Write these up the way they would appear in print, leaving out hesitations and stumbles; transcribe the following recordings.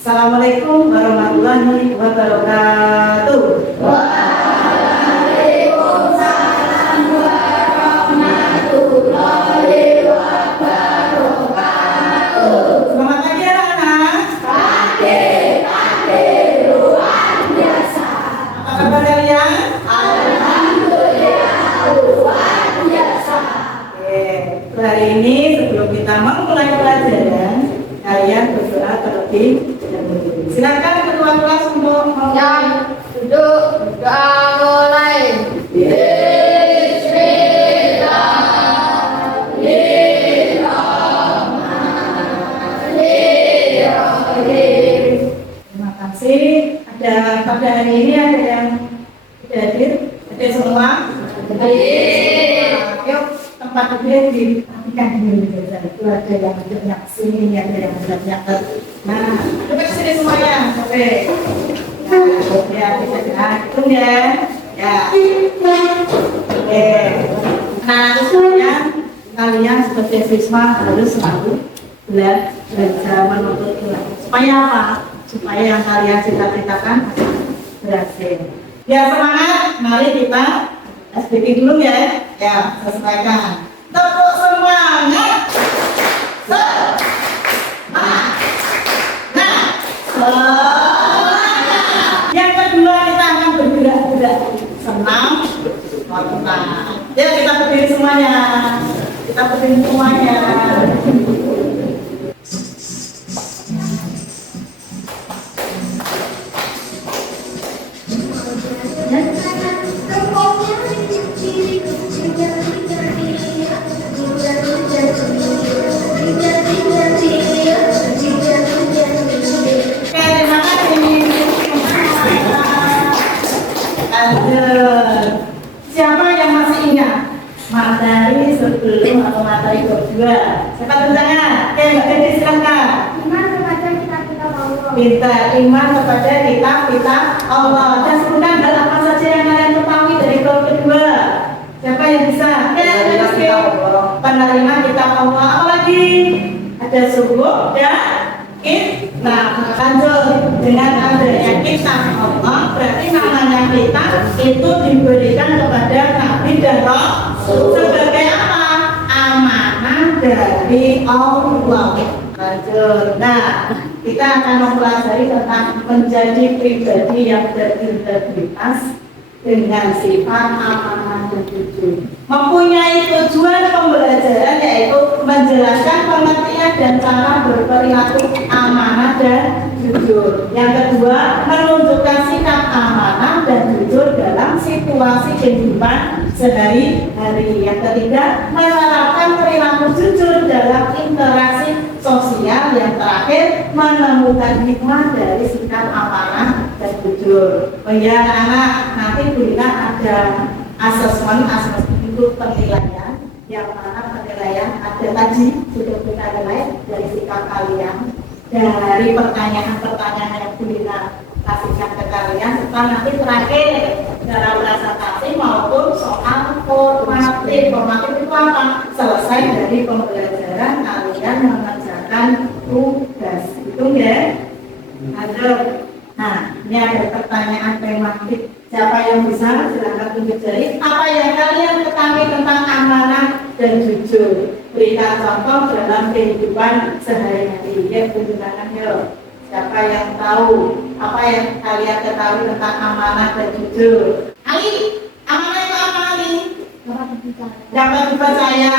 Assalamualaikum warahmatullahi wabarakatuh. Waalaikumsalam warahmatullahi wabarakatuh. Selamat pagi anak-anak. Pagi luar biasa. Apa kabar kalian? Alhamdulillah luar biasa. Oke, hari ini sebelum kita memulai pelajaran, kalian berdoa terlebih dahulu. Silakan ketua kelas untuk Yang duduk doa mulai. terima kasih. Ada pada hari ini ada yang tidak hadir, ada semua. Yuk tempat duduk diperhatikan dulu. Itu ada yang banyak sini, ada yang banyak. Nah, duduk sini semuanya. Oke. Ya, kita hitung ya. Ya. Oke. Nah, semuanya kalian sebagai siswa harus selalu belajar menuntut ilmu. Supaya apa? Supaya yang kalian cita-citakan berhasil. Ya, semangat. Mari kita sedikit dulu ya. Ya, sesuaikan. Tepuk semangat. Semangat. Yang kedua kita akan bergerak-gerak. Senam, lontar. Ya, kita berdiri semuanya. Kita berdiri semuanya. Siapa yang masih ingat materi sebelum atau materi kedua? Siapa tentangnya? Oke, Mbak Dedi silahkan. Iman kepada kitab-kitab Allah. Pintar, iman kepada kitab-kitab Allah. Dan sebutkan hal apa saja yang kalian ketahui dari bab kedua. Siapa yang bisa? Penerima kitab Allah. Apa lagi? Ada subuh dan kitab. Lanjut, dengan adanya kitab Allah, berarti namanya kitab itu diberikan kepada Nabi dan Rasul sebagai apa? Amanah dari Allah. Lanjut. Nah, kita akan mempelajari tentang menjadi pribadi yang berintegritas dengan sifat amanah dan jujur. Mempunyai tujuan pembelajaran yaitu menjelaskan pengertian dan cara berperilaku amanah dan jujur. Yang kedua, menunjukkan sikap amanah dan jujur dalam situasi kehidupan sehari-hari. Yang ketiga, menerapkan perilaku jujur dalam interaksi sosial. Yang terakhir, menemukan hikmah dari sikap amanah dan jujur. Oh ya anak-anak, nanti Bunda ada asesmen itu penilaian, yang mana penilaian ada tadi sudah kita nilai dari sikap kalian, dari pertanyaan-pertanyaan yang Bunda kasihkan ke kalian, serta nanti terakhir dalam presentasi maupun soal formatif. Formatif itu apa? Selesai dari pembelajaran kalian mengerjakan tugas. Itu ya. Ada. Nah, ini ada pertanyaan tematik. Siapa yang bisa? Silakan tunjuk jari. Apa yang kalian ketahui tentang amanah dan jujur? Berikan contoh dalam kehidupan sehari-hari. Ya, tunjukkan yuk. Siapa yang tahu apa yang kalian ketahui tentang amanah dan jujur? Ali, amanah itu apa Ali? Dapat dipercaya.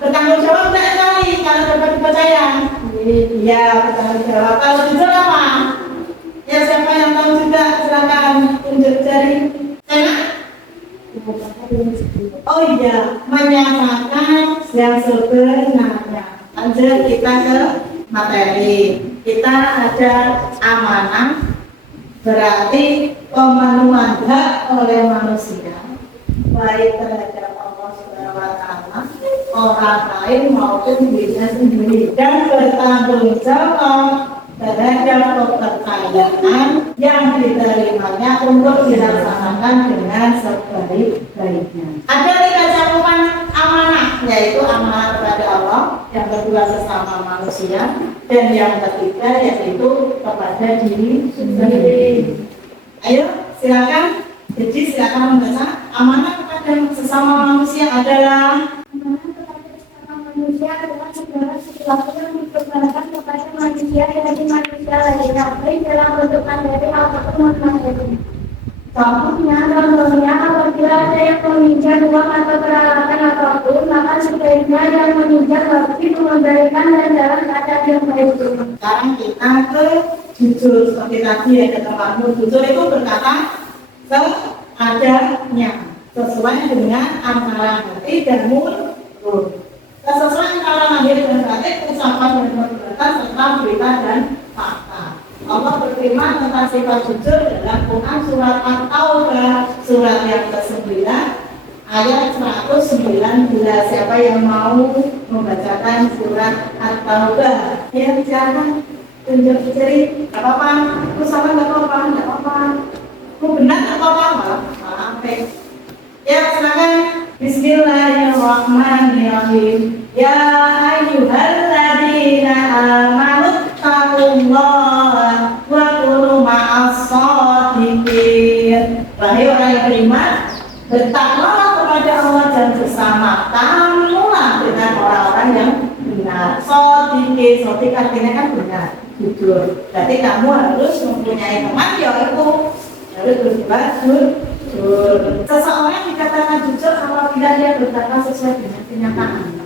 Bertanggung jawab tidak Ali kalau dapat dipercaya? Iya, bertanggung jawab. Kalau jujur apa? Ya, siapa yang tahu juga silakan tunjuk jari. Saya? Oh iya, menyatakan yang sebenarnya. Lanjut kita ke materi. Kita ada amanah, berarti pemenuhan hak oleh manusia, baik terhadap Allah Subhanahu wa Ta'ala, orang lain maupun dirinya sendiri, dan bertanggung jawab terhadap kepercayaan yang diterimanya untuk dilaksanakan dengan sebaik-baiknya. Ada 3 cakupan amanah, yaitu amanah kepada Allah, yang kedua sesama manusia, dan yang ketiga yaitu kepada diri sendiri. Ayo, silakan. Jadi silakan membaca. Amanah kepada sesama manusia adalah Amanah kepada sesama manusia adalah segala sesuatu yang dipergunakan kepada manusia dari manusia lainnya, baik dalam bentuk materi ataupun non-materi. Contohnya, apabila ada yang meminjam uang atau peralatan apapun, maka sebaiknya yang meminjam wajib mengembalikan dan dalam keadaan yang baik. sekarang kita ke jujur. Seperti tadi ya ketemu jujur itu berkata seadanya, sesuai dengan antara hati dan mulut. Kesesuaian antara lahir dan batin, ucapan dan perbuatan serta berita dan fakta. Allah berfirman tentang sifat jujur dalam Quran surat At-Taubah surat yang ke-9 ayat 119. Siapa yang mau membacakan surat At-Taubah? Ya, silakan tunjuk jari. Gak apa-apa, aku salah gak apa-apa, gak apa-apa. Aku benar gak apa-apa, maaf. Ya, silakan. Bismillahirrahmanirrahim. Ya ayyuhalladzina amanu taqullaha wa kunu ma'as-shadiqin. Wahai orang yang beriman, bertakwalah kepada Allah dan bersama kamulah dengan orang-orang yang benar. Shadiqin, shadiq artinya kan benar, jujur. Berarti kamu harus mempunyai teman yaitu harus berbuat jujur. Seseorang dikatakan jujur apabila dia berkata sesuai dengan kenyataan.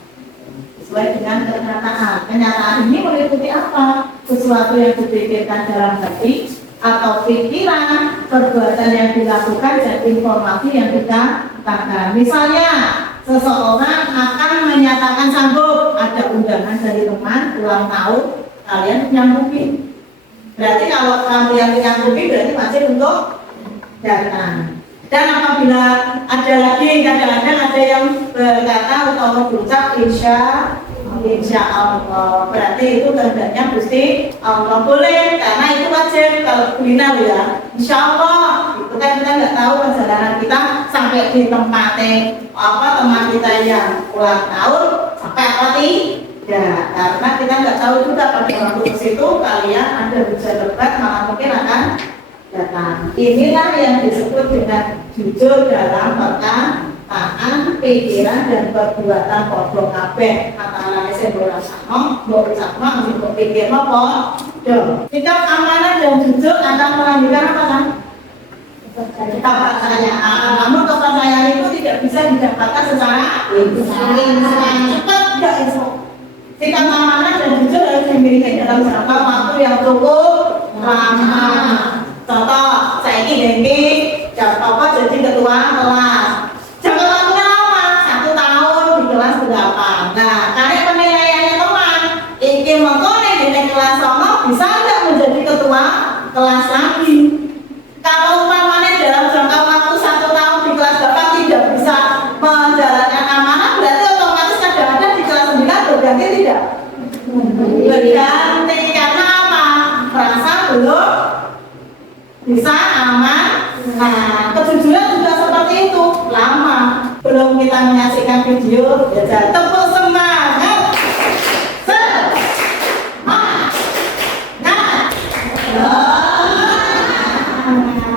Sesuai dengan kenyataan. Kenyataan ini meliputi apa? Sesuatu yang dipikirkan dalam hati atau pikiran, perbuatan yang dilakukan, dan informasi yang dikatakan. Misalnya, seseorang akan menyatakan sanggup ada undangan dari teman ulang tahun, kalian nyanggupi. Berarti kalau kamu yang nyanggupi berarti wajib untuk datang. Dan apabila ada lagi kadang-kadang ada yang berkata atau berucap insya Allah, berarti itu tandanya Gusti Allah boleh, karena itu wajib. Kalau kuliner ya insya Allah, itu kan kita nggak tahu perjalanan kita sampai di tempatnya teman kita yang ulang tahun sampai apa tidak, karena kita nggak tahu juga pada waktu ke situ kalian ada hujan lebat, maka mungkin akan datang. Inilah yang disebut dengan jujur dalam perkataan, pikiran, dan perbuatan podo kabeh. Antara sing ora sama, mbok ucapno, mbok pikirno podo. Sikap amanah dan jujur akan melanjutkan apa kan? Kepercayaan. Namun kepercayaan itu tidak bisa didapatkan secara instan. Cepat tidak instan. Sikap amanah dan jujur harus dimiliki dalam jangka waktu yang cukup lama. Contoh, saya ini jadi ketua kelas. Jangka waktunya lama, 1 tahun di kelas berapa? Nah, karena penilaiannya teman, ini mengkone di kelas sama bisa nggak menjadi ketua kelas lagi? Kalau umpamanya dalam jangka waktu 1 tahun di kelas bapak tidak bisa menjalankan amanah, berarti otomatis kadang-kadang di kelas 9 berganti tidak? Berganti karena apa? Merasa belum bisa aman. Nah, kejujuran juga seperti itu, lama. Belum kita menyaksikan video, ya tepuk semangat.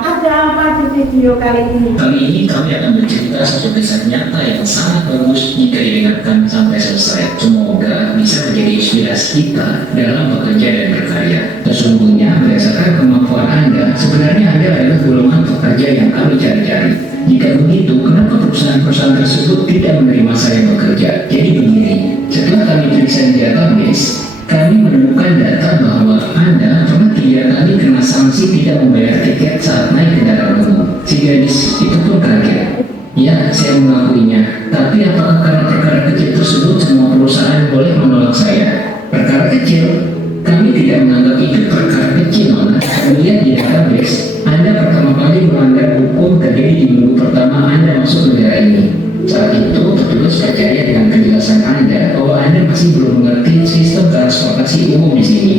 Ada apa di video kali ini? Kali ini kami akan bercerita satu kisah nyata yang sangat bagus jika didengarkan sampai selesai. Semoga bisa menjadi inspirasi kita dalam bekerja dan berkarya. Sesungguhnya berdasarkan kemampuan Anda, sebenarnya Anda adalah golongan pekerja yang kami cari-cari. Jika begitu, kenapa perusahaan-perusahaan tersebut tidak menerima saya bekerja? Jadi begini, setelah kami periksa di database, kami menemukan data bahwa Anda pernah 3 kali kena sanksi tidak membayar tiket saat naik kendaraan umum. Si gadis itu pun kaget. Ya, saya mengakuinya. Tapi apakah karena perkara kecil tersebut semua perusahaan boleh menolak saya? Perkara kecil? Kami tidak menganggap itu perkara kecil, Nona. Melihat di database, Anda pertama kali melanggar hukum terdiri di minggu pertama Anda masuk negara ini. Saat itu, petugas percaya dengan penjelasan Anda bahwa Anda masih belum mengerti sistem transportasi umum di sini.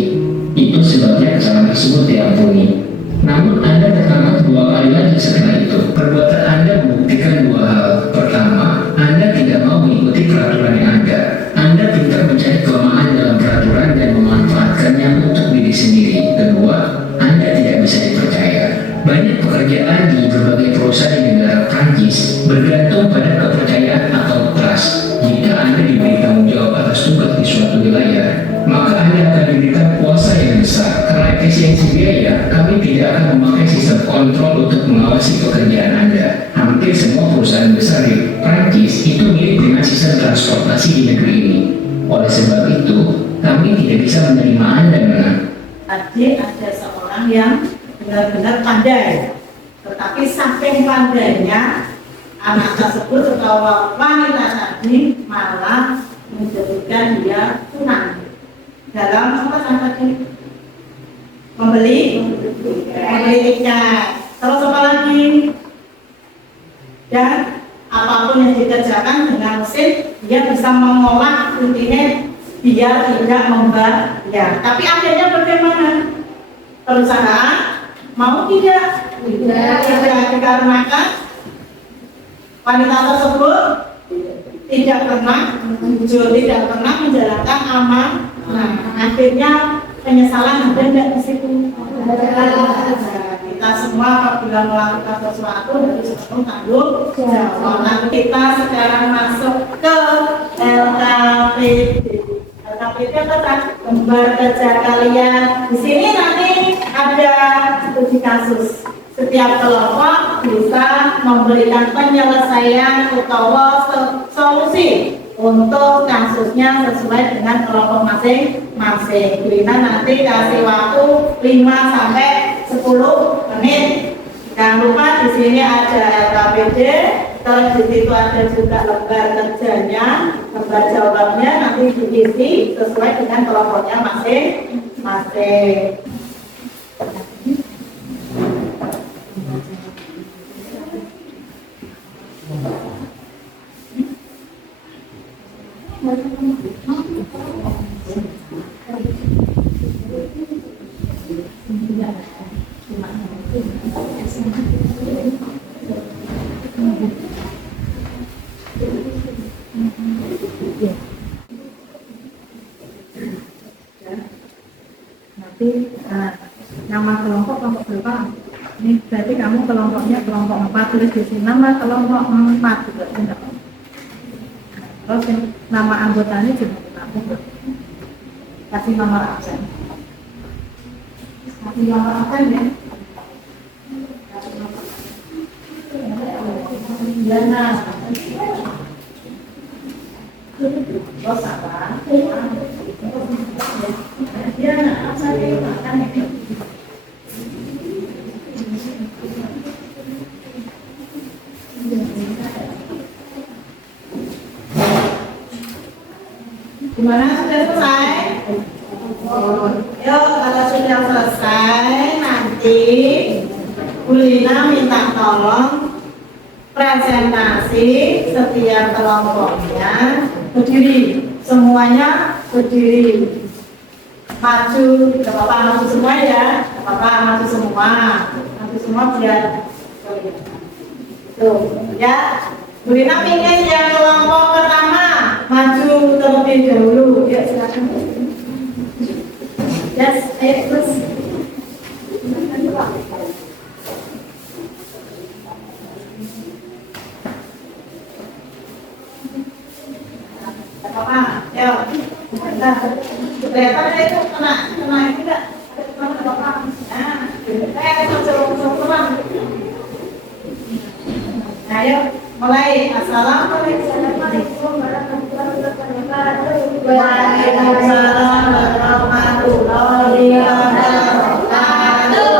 Itu sebabnya kesalahan tersebut diampuni. Namun Anda tertangkap 2 kali lagi setelah itu. Perbuatan Anda membuktikan 2 hal. Pertama, Anda tidak mau mengikuti peraturan yang ada. Anda pintar mencari lebih layar, maka Anda akan diberikan kuasa yang besar. Karena efisiensi biaya, kami tidak akan memakai sistem kontrol untuk mengawasi pekerjaan Anda. Hampir semua perusahaan besar di Prancis itu mirip dengan sistem transportasi di negeri ini. Oleh sebab itu, kami tidak bisa menerima Anda, Nona. Tadi ada seorang yang benar-benar pandai, tetapi saking pandainya anak tersebut atau wanita tadi malah menjadikan dia tunang dalam apa tadi? Membeli ikan. Terus apa lagi? Dan apapun yang dikerjakan dengan mesin, dia bisa mengolah intinya biar tidak membayar. Tapi akhirnya bagaimana? Perusahaan mau tidak? Tidak, dikarenakan wanita tersebut tidak pernah menjalankan amanah. Nah, akhirnya penyesalan ada nggak di situ? Kita semua apabila melakukan sesuatu harus tanggung jawab. Nah, kita sekarang masuk ke LKPD. LKPD apa? Lembar kerja kalian. Di sini nanti ada studi kasus. Setiap kelompok bisa memberikan penyelesaian atau solusi untuk kasusnya sesuai dengan kelompok masing-masing. Kita nanti kasih waktu 5 sampai 10 menit. Jangan lupa di sini ada LKPD, terus di situ ada juga lembar kerjanya, lembar jawabannya nanti diisi sesuai dengan kelompoknya masing-masing. Nama kelompok berapa? Ini berarti kamu kelompoknya kelompok 4, tulis di sini nama kelompok 4 juga tidak. Terus nama anggotanya juga kita kasih nomor absen. Kasih nomor absen ya. Diana. Terus apa? Diana, absen itu makan ya. Gimana, sudah selesai? Yuk, kalau sudah selesai nanti Bu Lina minta tolong presentasi setiap kelompoknya berdiri, semuanya berdiri, maju, tidak apa-apa maju semua ya, tidak apa-apa maju semua biar tuh ya. Bu Lina pingin yang kelompok pertama maju terlebih dahulu. Ya, silakan. Yes, ayo terus. Apa? Ayo. Nah, kelihatan itu kena itu enggak? Apa? Nah, coba. Ayo, mulai. Assalamualaikum warahmatullahi wabarakatuh. Waalaikumsalam warahmatullahi wabarakatuh.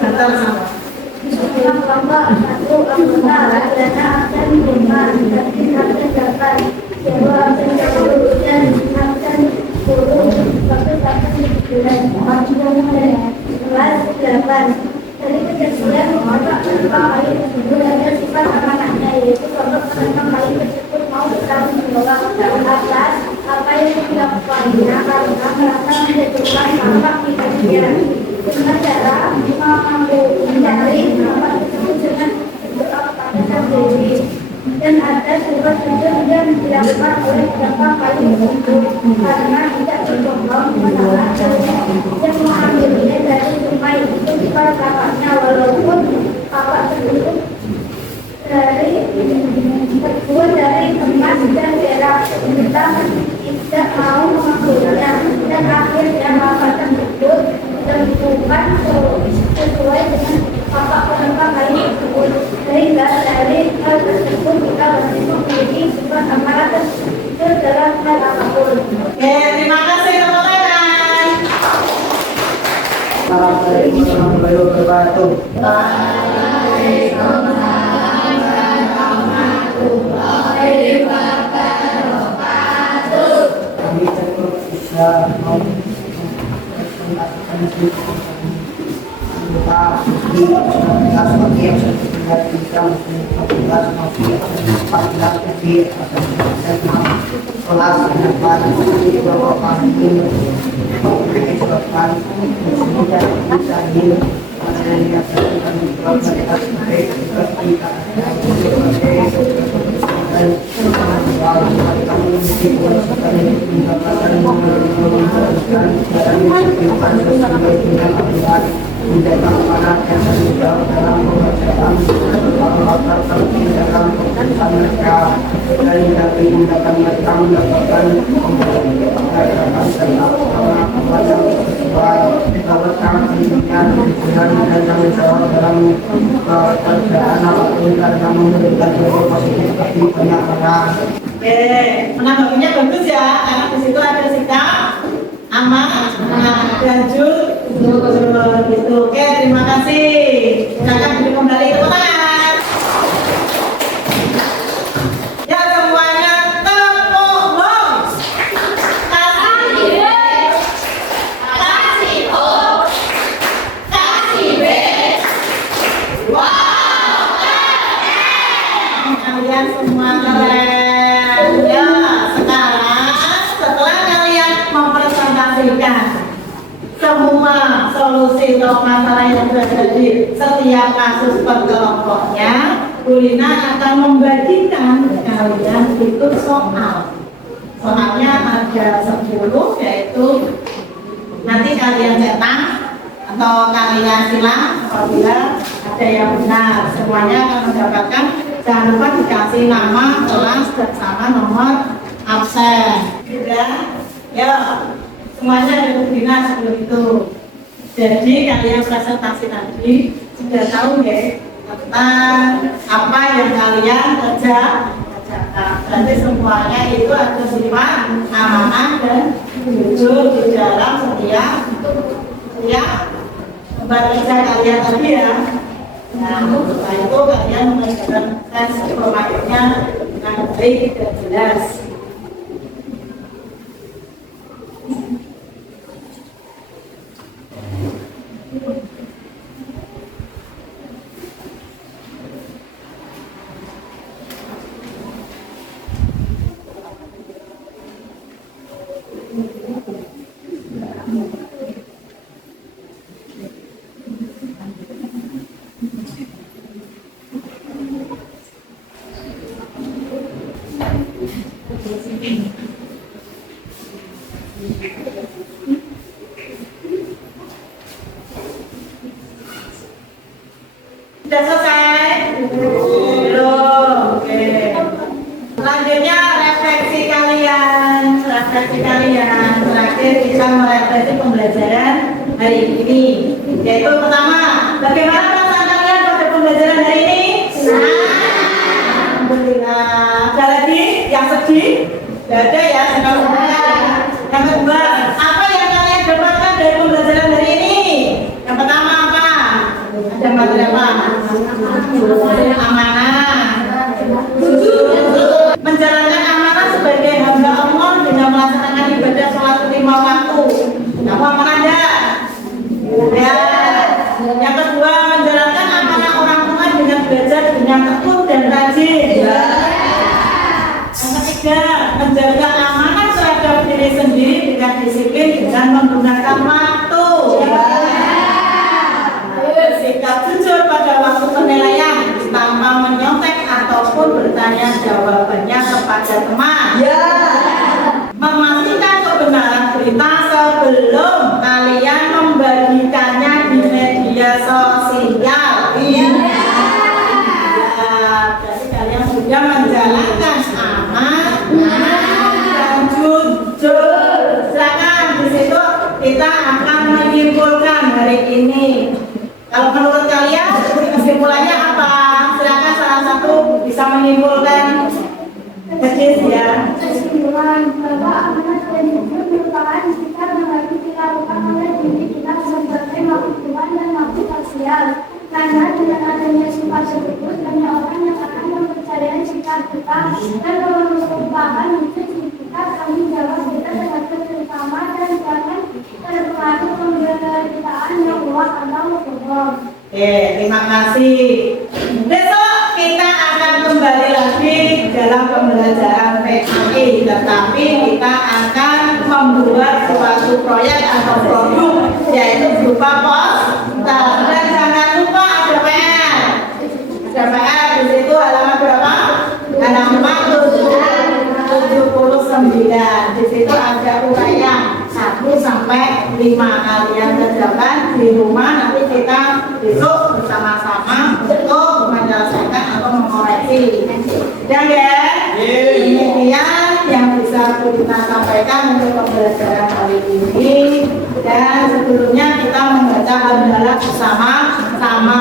Bentar sama. Dari kejadian orang kembali sebenarnya sifat anak-anaknya yaitu contoh tentang bayi tersebut mau bertanggung jawab atas apa yang dilakukannya karena merasa menjatuhkan dampak negatifnya dengan cara menghindari dampak tersebut dengan berdoa kepada Sang Dewi. Dan ada sebuah tujuan yang dilakukan oleh dampak bayi tersebut karena tidak berbohong menolak yang mengambilnya dari sungai itu kepada bapaknya, walaupun bapak tersebut terbuat dari emas dan perak. Kita tidak mau mengakuinya dan akhirnya hal tersebut bukan sesuai dengan bapak penumpang lain tersebut, sehingga dari hal tersebut kita wajib memiliki sifat amanah dan jujur dalam hal apapun. Oke, terima kasih teman-teman. Assalamualaikum warahmatullahi wabarakatuh. Kami cukup bisa mau kita di kelas pagi yang sudah kita kelas pagi kelas pagi kelas depan di bawah kami sebabkan semudah bisa di Oke, menanggapinya bagus ya, karena di situ ada sikap aman, dan jujur gitu. Oke, terima kasih. Silakan beri kembali ke tangan. Ya semuanya tepuk gong. Kasih O, kasih B. Wow, kalian semua keren. Ya, sekarang setelah kalian mempresentasikan semua solusi untuk masalah yang terjadi setiap kasus per kelompoknya, Bu Lina akan membagikan kalian itu soal. Soalnya ada 10, yaitu nanti kalian cetak atau kalian silang apabila ada yang benar. Semuanya akan mendapatkan, jangan lupa dikasih nama, kelas, dan sama nomor absen. Sudah? Ya, semuanya ada Bina sebelum itu. Jadi kalian presentasi tadi sudah tahu ya tentang apa yang kalian kerjakan. Berarti semuanya itu ada sifat amanah dan jujur di dalam setiap kerja kalian tadi ya. Nah, setelah itu kalian mengajarkan tes pemainnya dengan baik dan jelas. Sudah selesai? Belum. Oke. Selanjutnya refleksi kalian. Terakhir kita merefleksi pembelajaran hari ini. Yaitu pertama, bagaimana perasaan kalian pada pembelajaran hari ini? Alhamdulillah. Ada lagi yang sedih? Tidak ada ya, senang semuanya. Yang kedua, apa yang kalian dapatkan dari pembelajaran hari ini? Yang pertama apa? Ada materi apa? Amanah. Menjalankan amanah sebagai hamba Allah dengan melaksanakan ibadah sholat 5 waktu. Kamu amanah enggak? Ya. Yang kedua, menjalankan amanah orang tua dengan belajar dengan tekun dan rajin. Ya. Yang ketiga, menjaga amanah terhadap diri sendiri dengan disiplin dengan menggunakan waktu. Ya. Sikap jujur pada waktu penilaian tanpa menyontek ataupun bertanya jawabannya kepada teman. Ya. Memastikan kebenaran berita sebelum kalian membagikannya di media sosial. Iya. Ya, berarti kalian sudah menjalankan amanah dan jujur. baik ini. Kalau menurut kalian kesimpulannya apa? Silakan salah satu bisa menyimpulkan. Kecil ya. Kesimpulan bahwa amanat religius merupakan sikap yang harus dilakukan oleh diri kita sebagai makhluk Tuhan dan makhluk sosial. Karena dengan adanya sifat tersebut, banyak orang yang akan mempercayai sikap kita dan melupakan wujud kita tanggung jawab kita terhadap sesama dan jangan terpengaruh pemberitaan yang luas atau bohong. Oke, terima kasih. Besok kita akan kembali lagi dalam pembelajaran PKI, tetapi kita akan membuat suatu proyek atau produk yaitu berupa poster. Dan jangan lupa ada PR. Ada PR di situ halaman berapa? Halaman 79. Di situ ada uraian 1 sampai 5. Kalian kerjakan di rumah, nanti kita besok bersama-sama untuk menyelesaikan atau mengoreksi. Dan ya, demikian yang bisa kita sampaikan untuk pembelajaran kali ini. Dan sebelumnya kita membaca adalah bersama-sama.